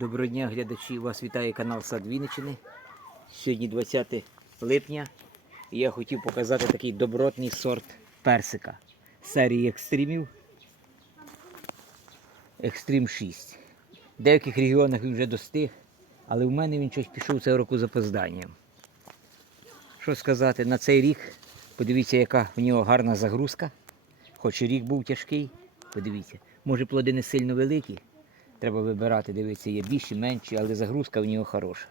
Доброго дня, глядачі. Вас вітає канал Сад Вінничини. Сьогодні 20 липня. І я хотів показати такий добротний сорт персика серії екстримів. Екстрим 6. В деяких регіонах він вже достиг, але в мене він щось пішов цього року з опозданням. Що сказати, на цей рік, подивіться, яка в нього гарна загрузка. Хоч і рік був тяжкий, подивіться. Може плоди не сильно великі, Треба вибирати, дивіться, є більші, менші, але загрузка в нього хороша.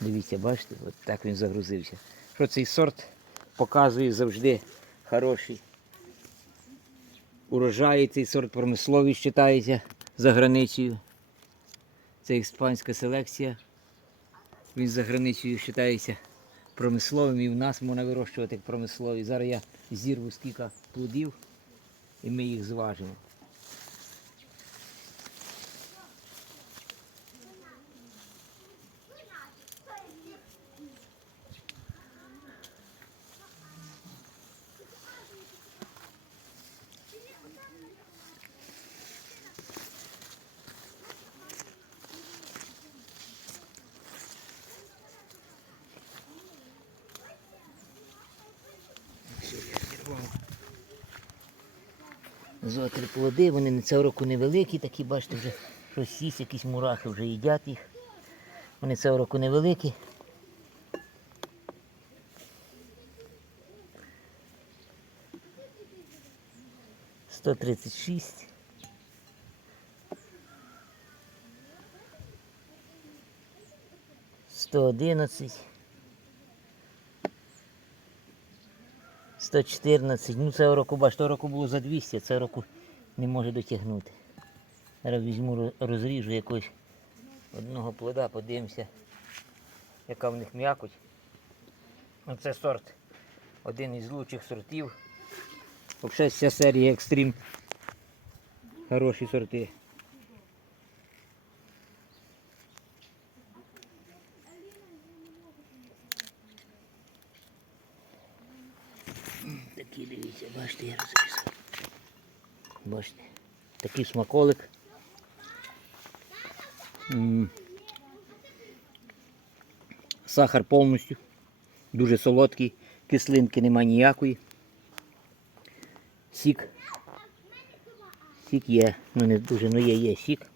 Дивіться, бачите, от так він загрузився. Що цей сорт показує завжди хороший. Урожаї цей сорт промисловий вважається за границею. Це іспанська селекція. Він за границею вважається промисловим і в нас можна вирощувати як промисловий. Зараз я зірву скільки плодів і ми їх зважимо. Золоті плоди, вони цього року невеликі, такі, бачите, вже щось сість, якісь мурахи вже їдять їх. Вони цього року невеликі. Сто тридцять шість. Сто одинадцять. 114. Ну цього року, бач, того року було за 200, а цього року не може дотягнути. Зараз візьму, розріжу якось одного плода, подивимося, яка в них м'якоть. Оце сорт. Один із лучших сортів. Взагалі вся серія екстрім. Хороші сорти. Дивіться, бачите, я розрізав. Бачите, такий смаколик. Сахар повністю. Дуже солодкий, кислинки нема ніякої. Сік. Сік є, ну не дуже, ну є, є сік.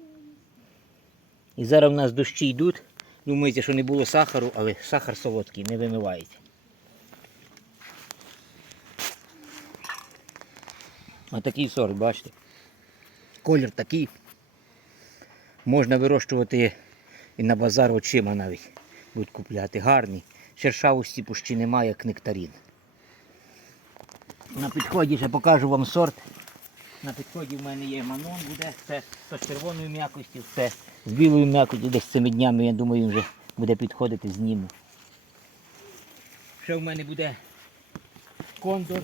І зараз в нас дощі йдуть. Думаєте, що не було сахару, але сахар солодкий, не вимивається. А такий сорт, бачите. Колір такий. Можна вирощувати і на базар очима навіть будуть купляти. Гарний. Шершавості пущі немає, як нектарин. На підході ще покажу вам сорт. На підході в мене є манон буде, це з червоною м'якостю, це з білою м'якостю, десь цими днями, я думаю, вже буде підходити зніму. Ще в мене буде кондор.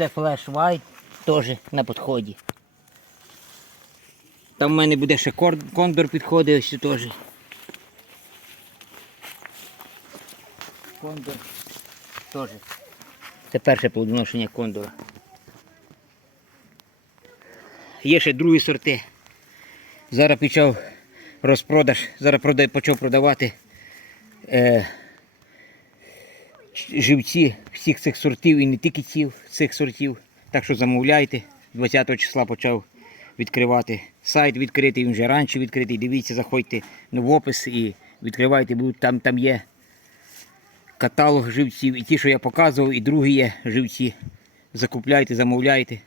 Це флеш white, теж на підході. Там в мене буде ще кондор підходить ось теж. Кондор теж. Це перше плодоношення кондора. Є ще другі сорти. Зараз почав розпродаж, зараз почав продавати е, живці всіх цих сортів і не тільки цих, цих сортів. Так що замовляйте. 20 числа почав відкривати сайт відкритий, він вже раніше відкритий. Дивіться, заходьте ну, в опис і відкривайте, будуть там, там є каталог живців. І ті, що я показував, і другі є живці. Закупляйте, замовляйте.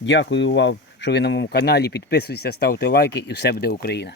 Дякую вам, що ви на моєму каналі. Підписуйтесь, ставте лайки і все буде Україна.